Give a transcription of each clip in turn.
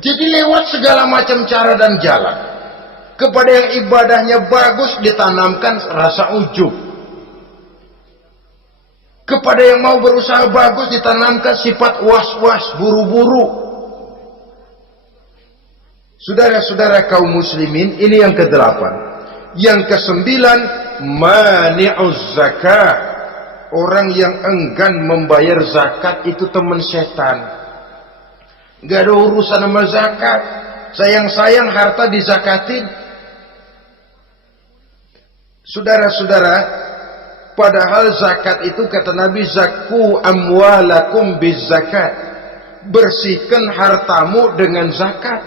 Jadi lewat segala macam cara dan jalan. Kepada yang ibadahnya bagus ditanamkan rasa ujub. Kepada yang mau berusaha bagus ditanamkan sifat was-was, buru-buru. Saudara-saudara kaum muslimin, ini yang ke-8. Yang ke-9, mani'uz zakat. Orang yang enggan membayar zakat itu teman setan. Gak ada urusan sama zakat. Sayang-sayang harta dizakatin. Saudara-saudara, padahal zakat itu kata Nabi, zakku amwalakum biz zakat. Bersihkan hartamu dengan zakat.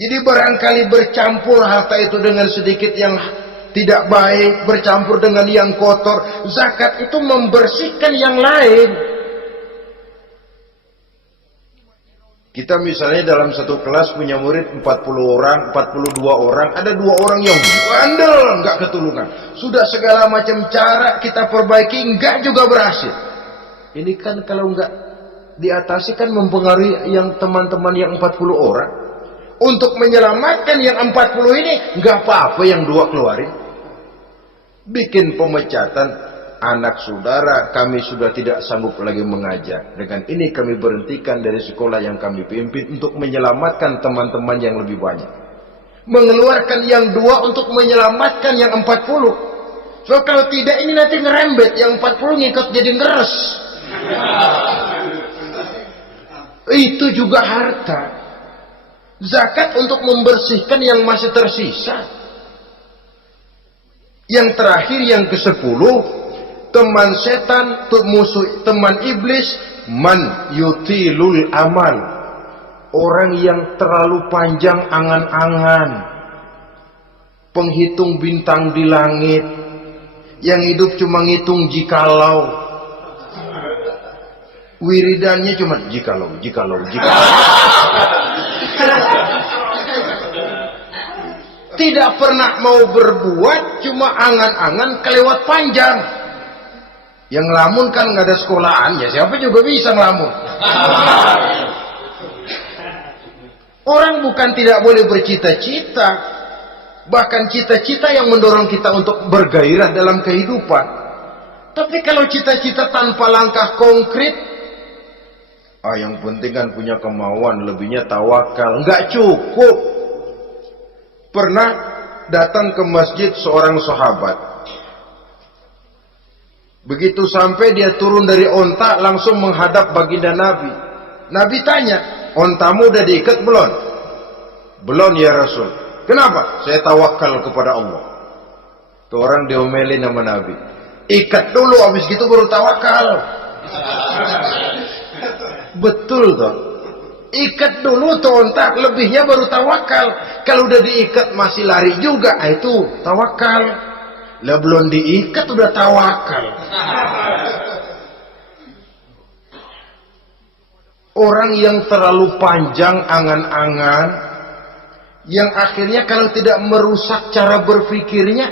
Jadi barangkali bercampur harta itu dengan sedikit yang tidak baik, bercampur dengan yang kotor. Zakat itu membersihkan yang lain. Kita misalnya dalam satu kelas punya murid 40 orang, 42 orang, ada 2 orang yang bandel, nggak ketulungan. Sudah segala macam cara kita perbaiki, nggak juga berhasil. Ini kan kalau nggak diatasi kan mempengaruhi yang teman-teman yang 40 orang. Untuk menyelamatkan yang 40 ini, nggak apa-apa yang 2 keluarin. Bikin pemecatan. Anak saudara kami sudah tidak sanggup lagi mengajar. Dengan ini kami berhentikan dari sekolah yang kami pimpin untuk menyelamatkan teman-teman yang lebih banyak. Mengeluarkan yang 2 untuk menyelamatkan yang 40. So kalau tidak ini nanti ngerembet, yang 40 ngikut jadi ngeres. Itu juga harta. Zakat untuk membersihkan yang masih tersisa. Yang terakhir yang ke-10, teman setan, musuh, teman iblis, man yutilul amal. Orang yang terlalu panjang angan-angan. Penghitung bintang di langit. Yang hidup cuma ngitung jikalau. Wiridannya cuma jikalau. Tidak pernah mau berbuat, cuma angan-angan kelewat panjang. Yang ngelamun kan nggak ada sekolahan, ya siapa juga bisa ngelamun. Orang bukan tidak boleh bercita-cita, bahkan cita-cita yang mendorong kita untuk bergairah dalam kehidupan. Tapi kalau cita-cita tanpa langkah konkret, yang penting kan punya kemauan, lebihnya tawakal, nggak cukup. Pernah datang ke masjid seorang sahabat. Begitu sampai dia turun dari onta langsung menghadap baginda Nabi. Nabi tanya, ontamu udah diikat belum? Belum ya Rasul. Kenapa? Saya tawakal kepada Allah. Tuh orang diomelin sama Nabi. Ikat dulu, habis gitu baru tawakal. Betul toh. Ikat dulu tuh onta, lebihnya baru tawakal. Kalau udah diikat masih lari juga, itu tawakal. Lah belum diikat udah tawakal. Orang yang terlalu panjang angan-angan, yang akhirnya kalau tidak merusak cara berpikirnya,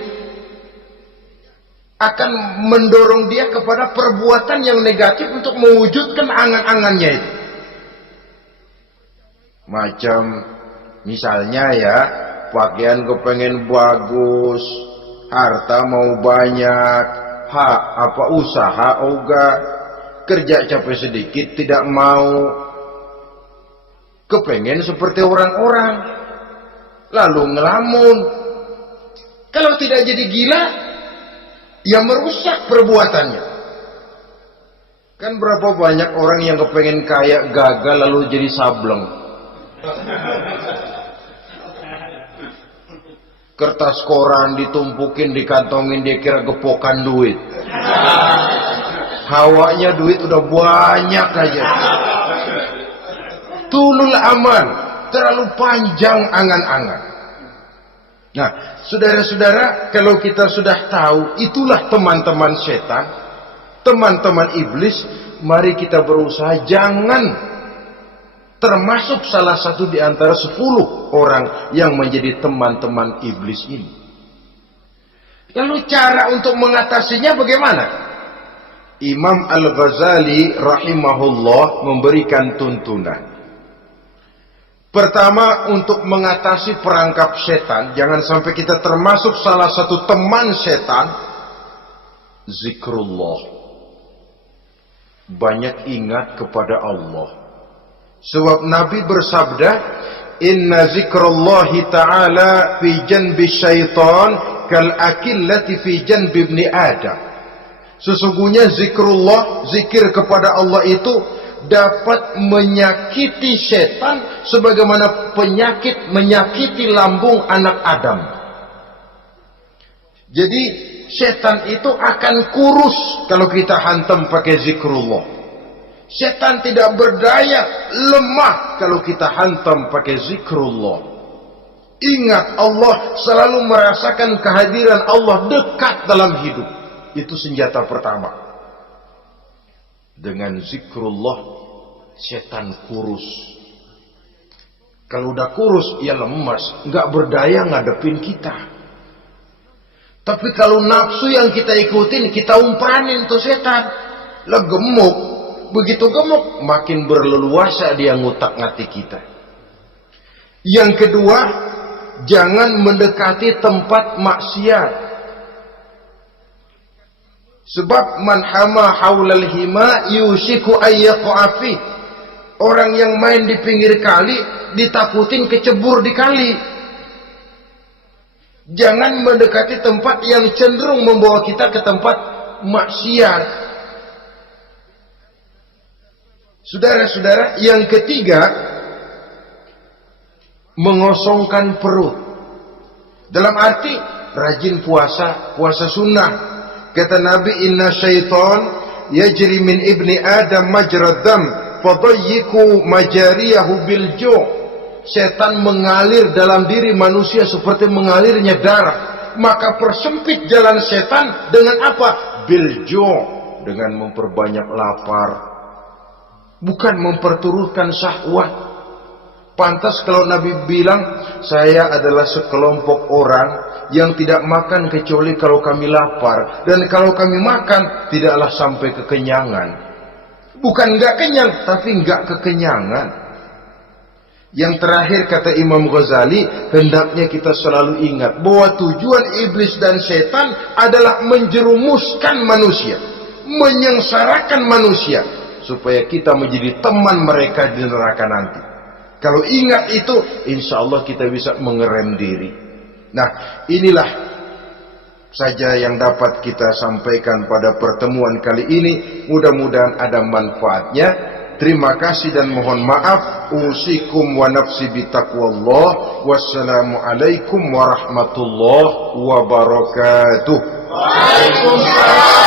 akan mendorong dia kepada perbuatan yang negatif untuk mewujudkan angan-angannya itu. Macam misalnya ya, pakaian kepengen bagus, harta mau banyak, usaha ogah, kerja capek sedikit tidak mau, kepengen seperti orang-orang, lalu ngelamun. Kalau tidak jadi gila, ya merusak perbuatannya. Kan berapa banyak orang yang kepengen kaya gagal lalu jadi sableng. Kertas koran ditumpukin, dikantongin, dia kira gepokan duit. Hawanya duit udah banyak aja. Tulul aman, terlalu panjang angan-angan. Nah, saudara-saudara, kalau kita sudah tahu itulah teman-teman setan, teman-teman iblis, mari kita berusaha jangan termasuk salah satu di antara 10 orang yang menjadi teman-teman iblis ini. Lalu cara untuk mengatasinya bagaimana? Imam Al-Ghazali rahimahullah memberikan tuntunan. Pertama, untuk mengatasi perangkap setan, jangan sampai kita termasuk salah satu teman setan, zikrullah. Banyak ingat kepada Allah. Sebab Nabi bersabda, inna zikrullahi ta'ala fi janbi syaitan kal akillati fi janbi ibni Adam. Sesungguhnya zikrullah, zikir kepada Allah itu dapat menyakiti setan sebagaimana penyakit menyakiti lambung anak Adam. Jadi setan itu akan kurus kalau kita hantam pakai zikrullah. Setan tidak berdaya, lemah kalau kita hantam pakai zikrullah. Ingat, Allah selalu merasakan kehadiran Allah dekat dalam hidup. Itu senjata pertama. Dengan zikrullah, setan kurus. Kalau udah kurus, ya lemas, nggak berdaya ngadepin kita. Tapi kalau nafsu yang kita ikutin, kita umpanin tuh setan. Lah gemuk, begitu gemuk, makin berleluasa dia ngutak-ngatik kita. Yang kedua, jangan mendekati tempat maksiat. Sebab man hama haulal hima yusiku ayyaqa'a fi. Orang yang main di pinggir kali ditakutin kecebur di kali. Jangan mendekati tempat yang cenderung membawa kita ke tempat maksiat. Saudara-saudara, yang ketiga, mengosongkan perut. Dalam arti rajin puasa, puasa sunnah. Kata Nabi, inna syaitan yajri min ibni Adam majrad dam fadayyiku majariyahu bil ju'. Setan mengalir dalam diri manusia seperti mengalirnya darah. Maka persempit jalan setan dengan apa? Bil ju', dengan memperbanyak lapar. Bukan memperturutkan syahwat. Pantas kalau Nabi bilang, saya adalah sekelompok orang yang tidak makan kecuali kalau kami lapar. Dan kalau kami makan, tidaklah sampai kekenyangan. Bukan nggak kenyang, tapi nggak kekenyangan. Yang terakhir kata Imam Ghazali, hendaknya kita selalu ingat bahwa tujuan iblis dan setan adalah menjerumuskan manusia, menyengsarakan manusia, supaya kita menjadi teman mereka di neraka nanti. Kalau ingat itu, insya Allah kita bisa mengerem diri. Nah, inilah saja yang dapat kita sampaikan pada pertemuan kali ini. Mudah-mudahan ada manfaatnya. Terima kasih dan mohon maaf. Usikum wa nafsi bitaqwallah. Wassalamualaikum warahmatullahi wabarakatuh. Waalaikumsalam.